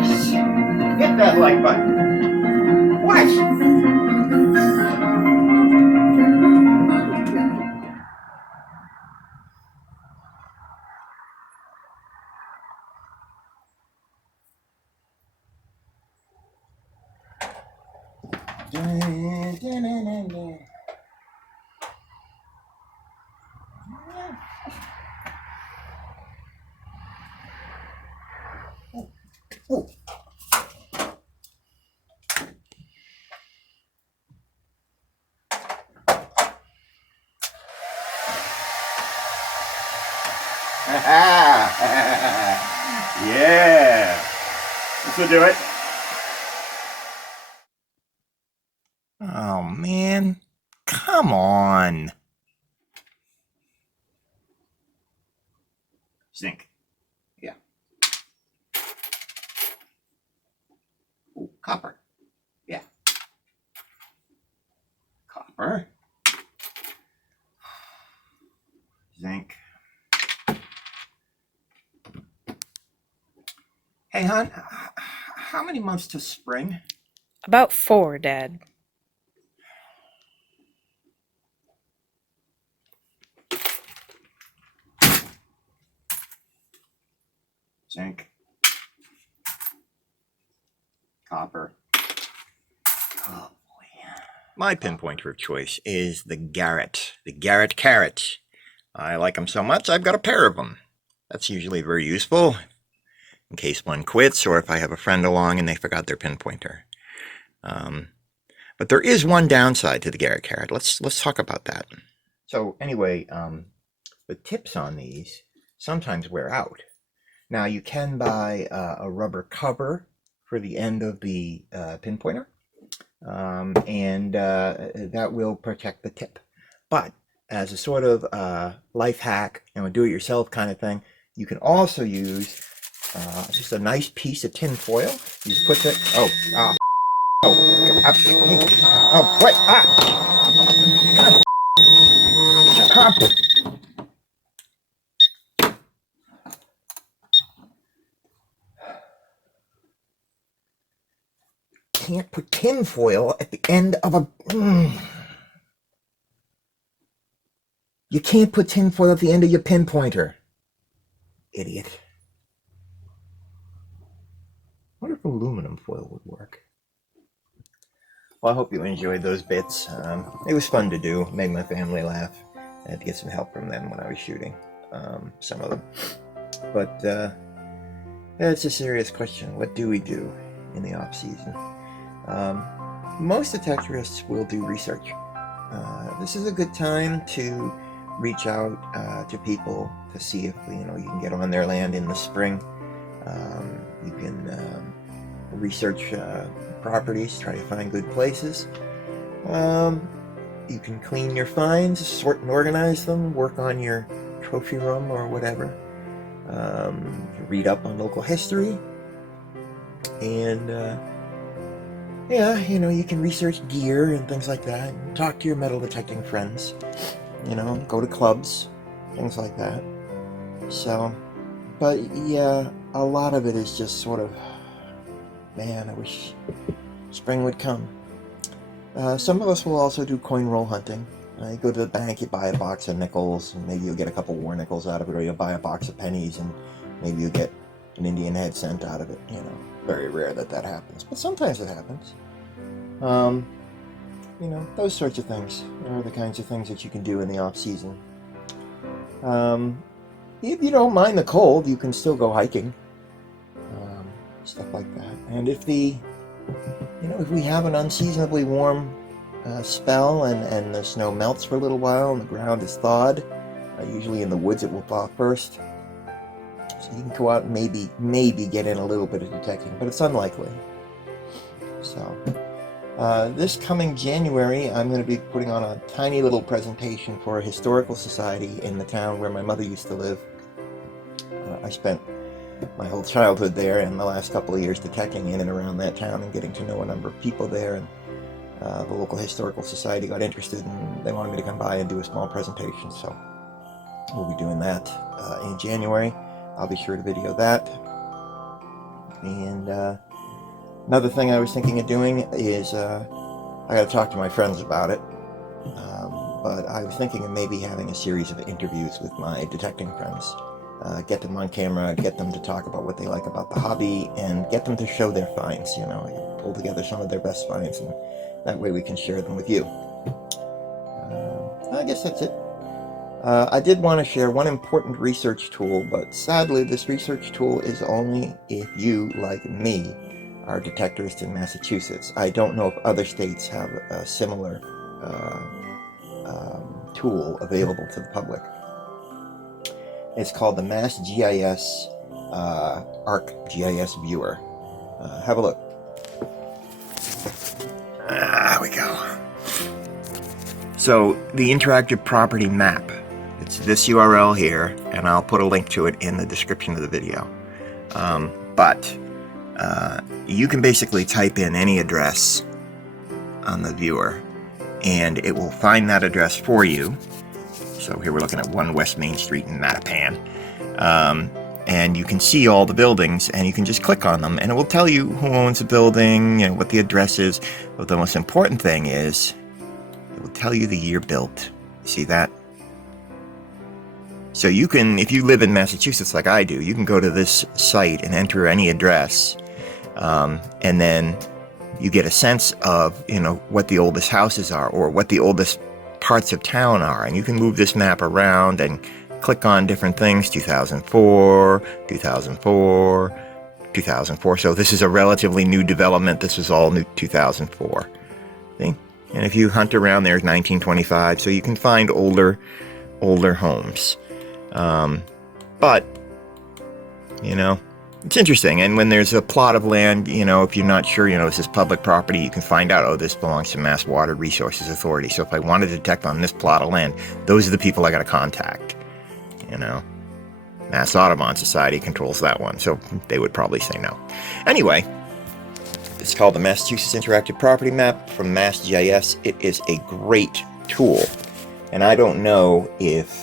Nice. Hit that like button. What? Oh. Yeah. This will do it. Oh, man. Come on. Zinc. Yeah. Ooh, copper. Yeah. Copper. Zinc. Hey, hon, how many months to spring? About 4, Dad. Zinc. Copper. Oh, boy. My pinpointer of choice is the Garrett Carrot. I like them so much, I've got a pair of them. That's usually very useful in case one quits or if I have a friend along and they forgot their pinpointer. But there is one downside to the Garrett Carrot. Let's talk about that. So anyway, the tips on these sometimes wear out. Now you can buy a rubber cover for the end of the pinpointer, and that will protect the tip. But as a sort of life hack and a do-it-yourself kind of thing, you can also use just a nice piece of tin foil. You just put that. What? God. Shut up. Can't put tin foil at the end of a. You can't put tin foil at the end of your pinpointer. Idiot. I wonder if aluminum foil would work. Well, I hope you enjoyed those bits. It was fun to do. Made my family laugh. I had to get some help from them when I was shooting some of them. But it's a serious question. What do we do in the off season? Most detectorists will do research. This is a good time to reach out to people to see if you can get on their land in the spring. You can research properties, try to find good places. You can clean your finds, sort and organize them, work on your trophy room or whatever. Read up on local history, and you can research gear and things like that. Talk to your metal detecting friends. Go to clubs, things like that. So, but yeah, a lot of it is just sort of, man, I wish spring would come. Some of us will also do coin roll hunting. You go to the bank, you buy a box of nickels, and maybe you'll get a couple war nickels out of it, or you'll buy a box of pennies, and maybe you'll get an Indian head cent out of it. Very rare that happens, but sometimes it happens. Those sorts of things are the kinds of things that you can do in the off season. If you don't mind the cold, you can still go hiking, stuff like that. And if we have an unseasonably warm spell and the snow melts for a little while and the ground is thawed, usually in the woods it will thaw first. So you can go out and maybe get in a little bit of detecting, but it's unlikely. So this coming January, I'm going to be putting on a tiny little presentation for a historical society in the town where my mother used to live. I spent my whole childhood there and the last couple of years detecting in and around that town and getting to know a number of people there. And the local historical society got interested and they wanted me to come by and do a small presentation. So we'll be doing that in January. I'll be sure to video that. And another thing I was thinking of doing is I got to talk to my friends about it. But I was thinking of maybe having a series of interviews with my detecting friends. Get them on camera, get them to talk about what they like about the hobby, and get them to show their finds, pull together some of their best finds, and that way we can share them with you. I guess that's it. I did want to share one important research tool, but sadly this research tool is only if you, like me, are detectorists in Massachusetts. I don't know if other states have a similar tool available to the public. It's called the MassGIS ArcGIS Viewer. Have a look. There we go. So the interactive property map, it's this URL here, and I'll put a link to it in the description of the video. But you can basically type in any address on the viewer, and it will find that address for you. So here we're looking at 1 West Main Street in Mattapan. And you can see all the buildings, and you can just click on them, and it will tell you who owns the building and what the address is. But the most important thing is, it will tell you the year built. See that? So you can, if you live in Massachusetts like I do, you can go to this site and enter any address, and then you get a sense of, what the oldest houses are, or what the oldest parts of town are, and you can move this map around and click on different things. 2004, 2004, 2004. So this is a relatively new development. This was all new 2004. See? And if you hunt around, there's 1925. So you can find older homes. But it's interesting. And when there's a plot of land, if you're not sure, this is public property, you can find out, oh, this belongs to Mass Water Resources Authority. So if I want to detect on this plot of land, those are the people I got to contact. Mass Audubon Society controls that one, so they would probably say no. Anyway, it's called the Massachusetts Interactive Property Map from MassGIS. It is a great tool, and I don't know if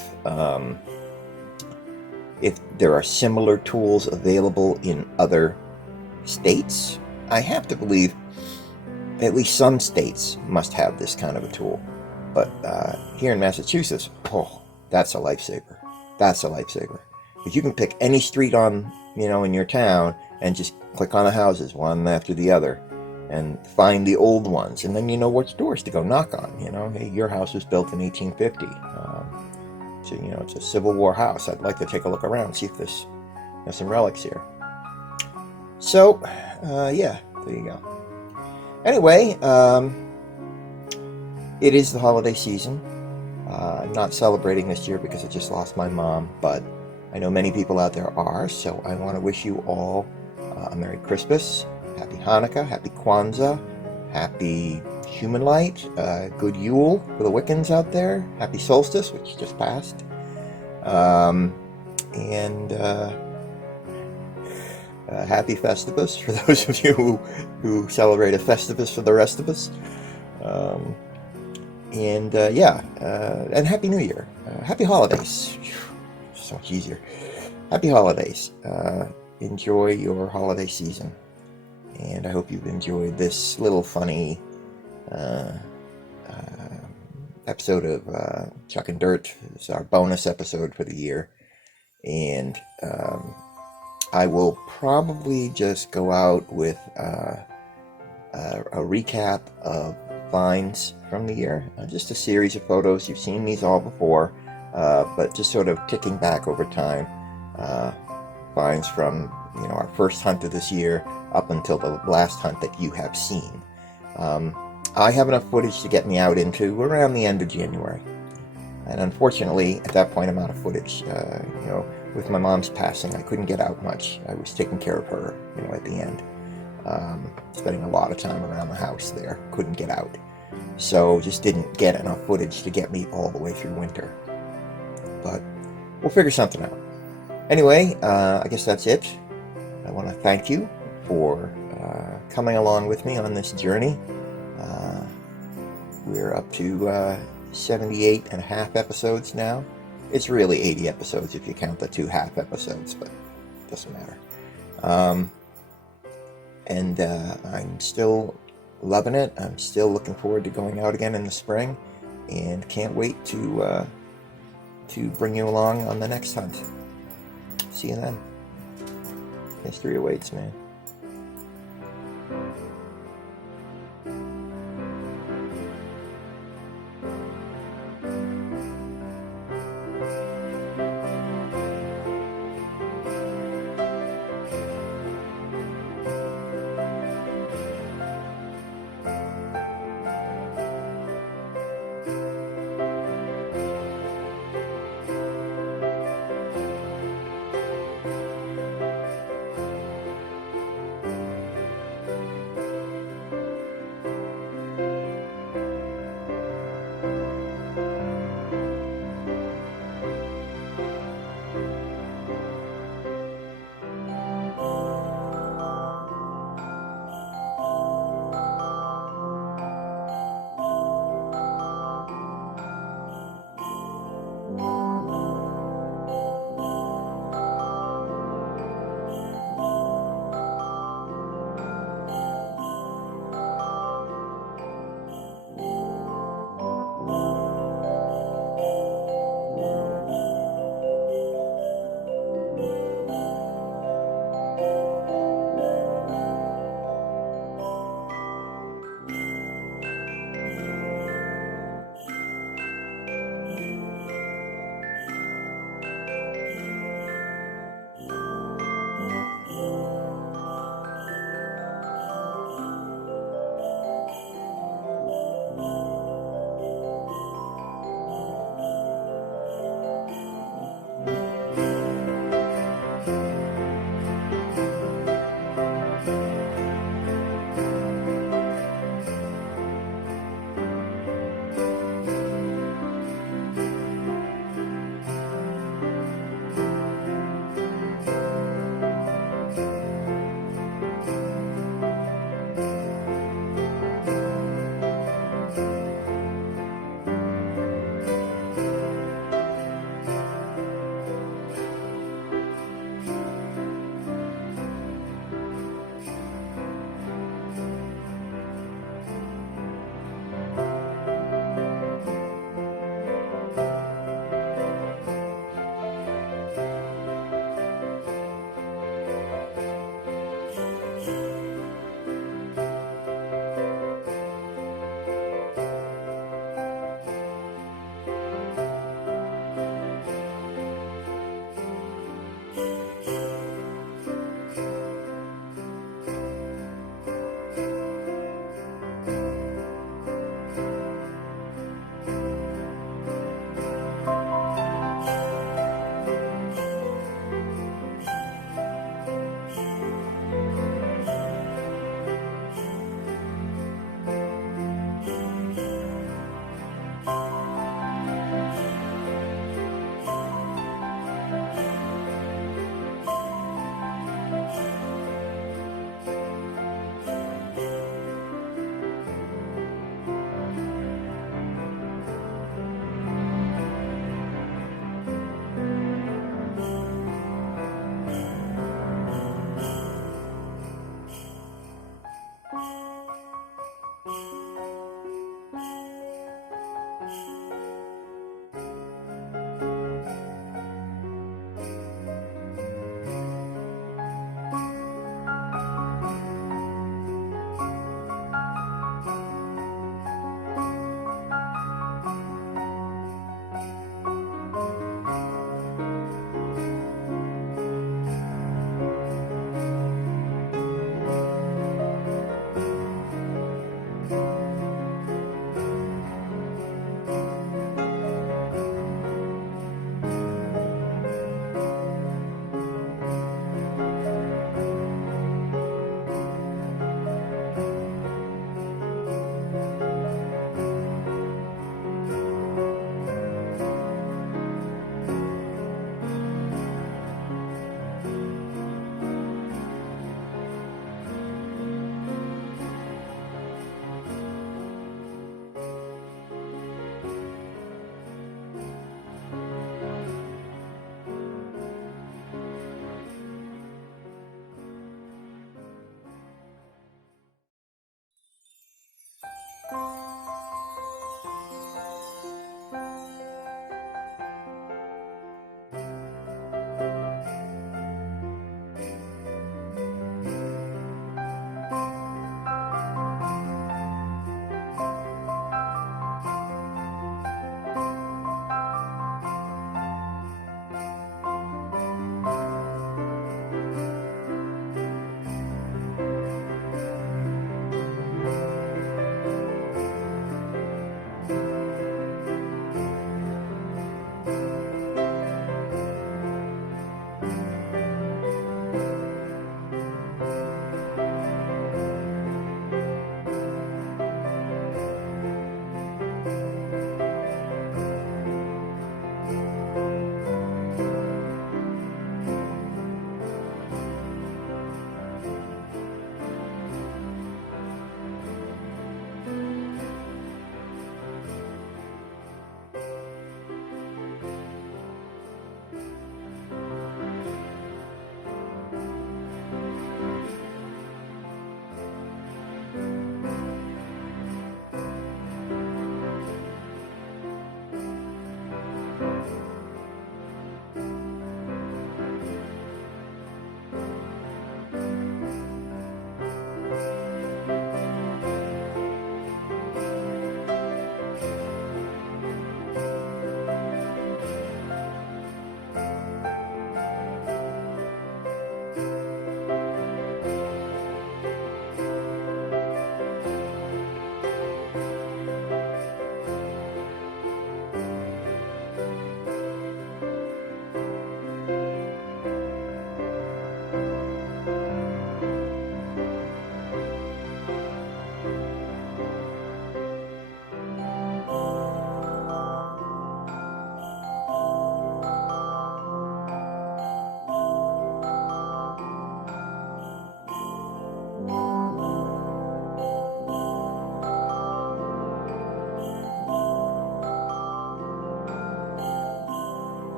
there are similar tools available in other states. I have to believe at least some states must have this kind of a tool. But here in Massachusetts, that's a lifesaver. That's a lifesaver. Because you can pick any street on, in your town and just click on the houses one after the other and find the old ones. And then you know which doors to go knock on. Hey, your house was built in 1850. So, it's a Civil War house. I'd like to take a look around, see if there's some relics here. So, yeah, there you go. Anyway, it is the holiday season. I'm not celebrating this year because I just lost my mom, but I know many people out there are, so I want to wish you all a Merry Christmas, Happy Hanukkah, Happy Kwanzaa, Happy Human Light, good Yule for the Wiccans out there, Happy Solstice, which just passed, and Happy Festivus for those of you who celebrate a Festivus for the rest of us. And Happy New Year. Happy Holidays. So much easier. Happy Holidays. Enjoy your holiday season. And I hope you've enjoyed this little funny episode of Chuck and Dirt. It's our bonus episode for the year. And I will probably just go out with a recap of finds from the year, just a series of photos. You've seen these all before, but just sort of ticking back over time, finds from our first hunt of this year up until the last hunt that you have seen. I have enough footage to get me out into around the end of January, and unfortunately at that point I'm out of footage. With my mom's passing, I couldn't get out much. I was taking care of her at the end. Spending a lot of time around the house there, couldn't get out, so just didn't get enough footage to get me all the way through winter, but we'll figure something out. Anyway, I guess that's it. I want to thank you for coming along with me on this journey. We're up to 78 and a half episodes now. It's really 80 episodes if you count the 2 half episodes, but it doesn't matter. and I'm still loving it. I'm still looking forward to going out again in the spring, and can't wait to bring you along on the next hunt. See you then. History awaits, man.